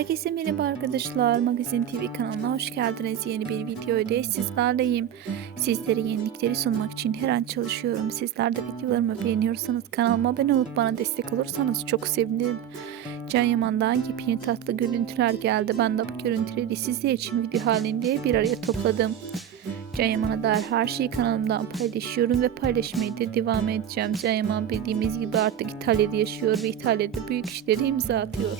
Herkese merhaba arkadaşlar. Magazin TV kanalına hoş geldiniz. Yeni bir video ile sizlerleyim. Sizlere yenilikleri sunmak için her an çalışıyorum. Sizler de videolarımı beğeniyorsanız kanalıma abone olup bana destek olursanız çok sevinirim. Can Yaman'dan yepyeni tatlı görüntüler geldi. Ben de bu görüntüleri sizler için video halinde bir araya topladım. Can Yaman'a dair her şeyi kanalımdan paylaşıyorum ve paylaşmaya da devam edeceğim. Can Yaman bildiğimiz gibi artık İtalya'da yaşıyor ve İtalya'da büyük işleri imza atıyor.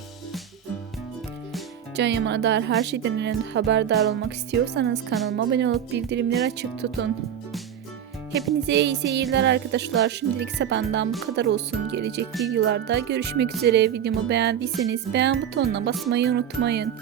Can Yaman'a dair her şeyden önemli haberdar olmak istiyorsanız kanalıma abone olup bildirimleri açık tutun. Hepinize iyi seyirler arkadaşlar. Şimdilik ise benden bu kadar olsun. Gelecek videolarda görüşmek üzere. Videomu beğendiyseniz beğen butonuna basmayı unutmayın.